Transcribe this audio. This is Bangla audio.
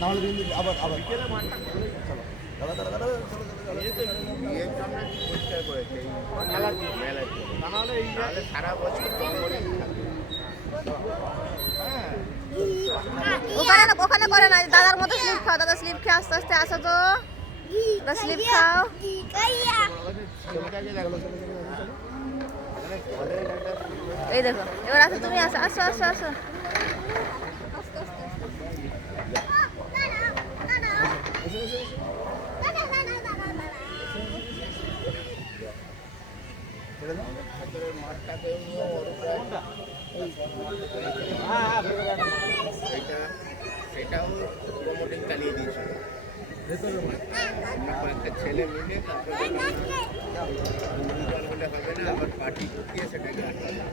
নাহলে দিন আবার আবার চলো দাদা দাদা দাদা চলো সারা বছর জঙ্গলে ওখানে না ওখানে করে না দাদার মতো স্লিপ খাও দাদা স্লিপ খেয়ে আস্তে আস্তে আসো তো দাদা স্লিপ খাও এই দেখো এবার আসো তুমি আসো আসো আসো আসো সেটাও প্রমোটিং চালিয়ে দিয়েছিল কয়েকটা ছেলে মিলে তারপরে হবে না আবার পার্টি ঢুকিয়ে সেটাকে চলো